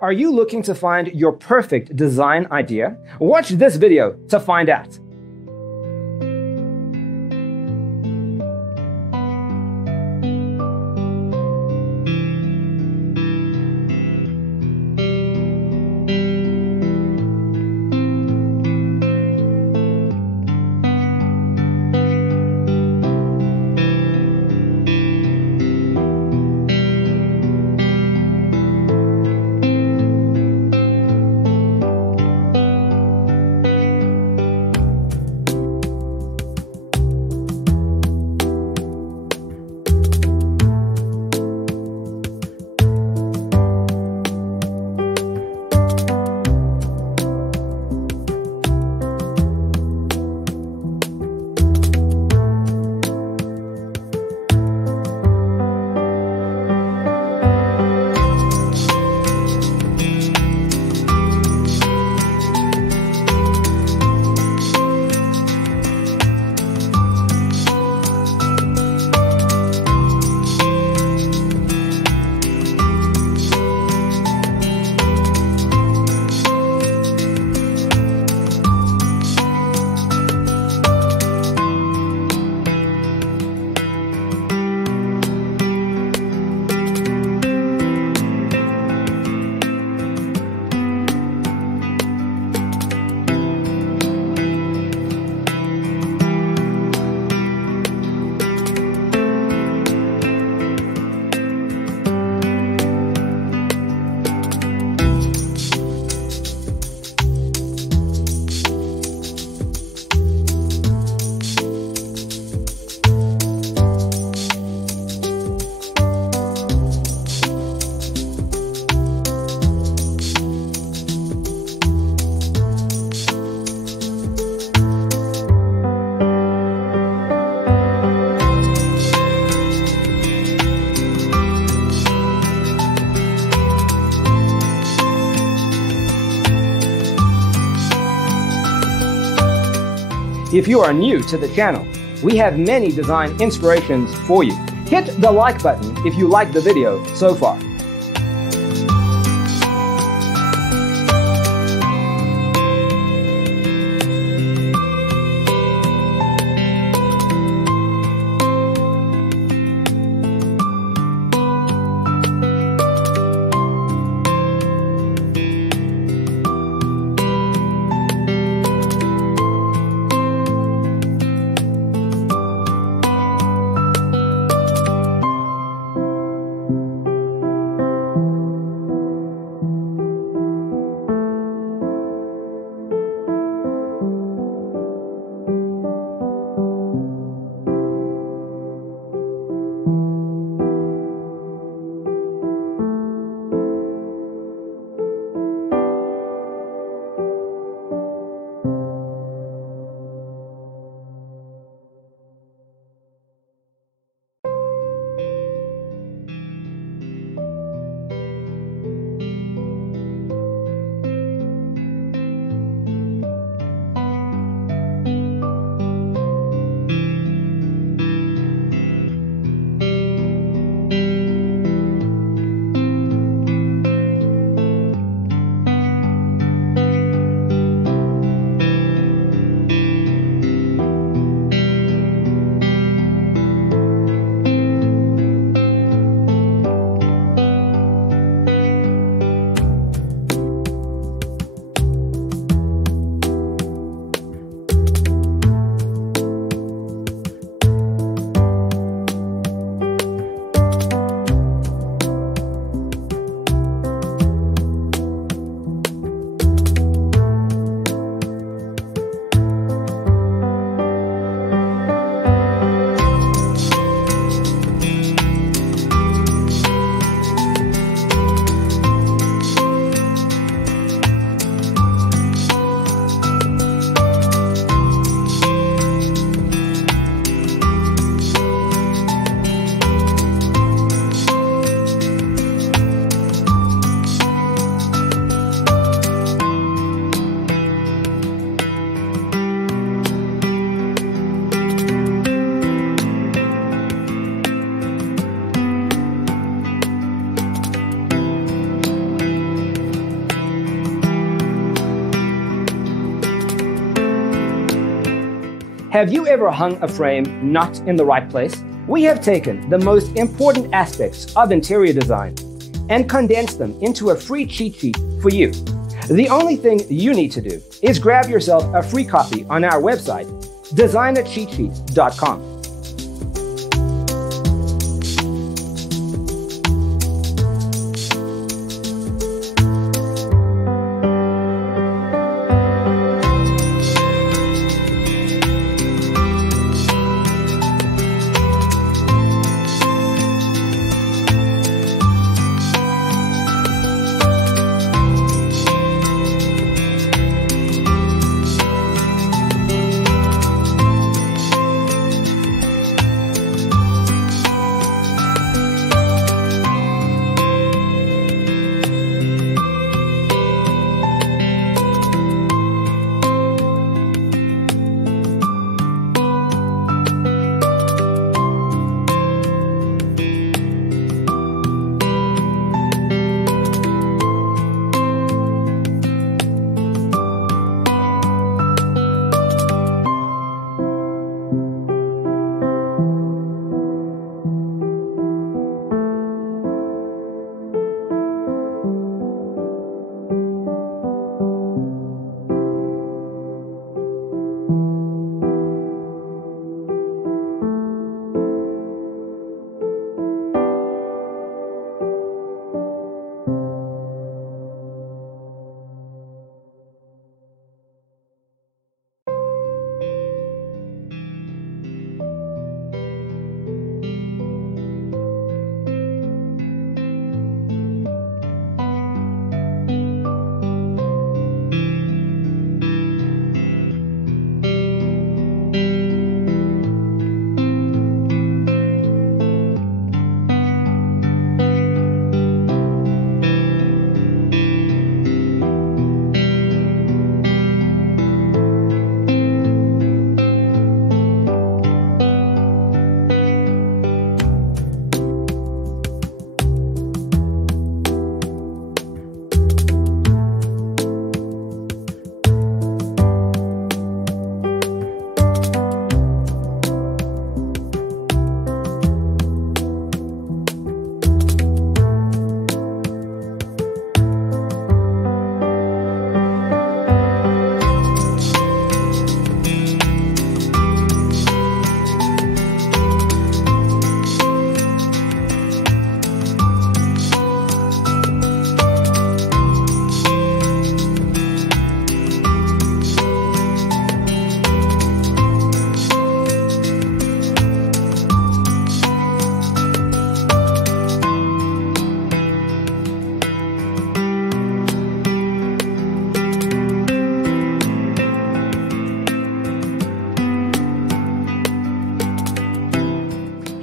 Are you looking to find your perfect design idea? Watch this video to find out. If you are new to the channel, we have many design inspirations for you. Hit the like button if you like the video so far. Have you ever hung a frame not in the right place? We have taken the most important aspects of interior design and condensed them into a free cheat sheet for you. The only thing you need to do is grab yourself a free copy on our website, designercheatsheet.com.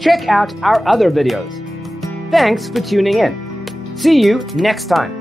Check out our other videos. Thanks for tuning in. See you next time.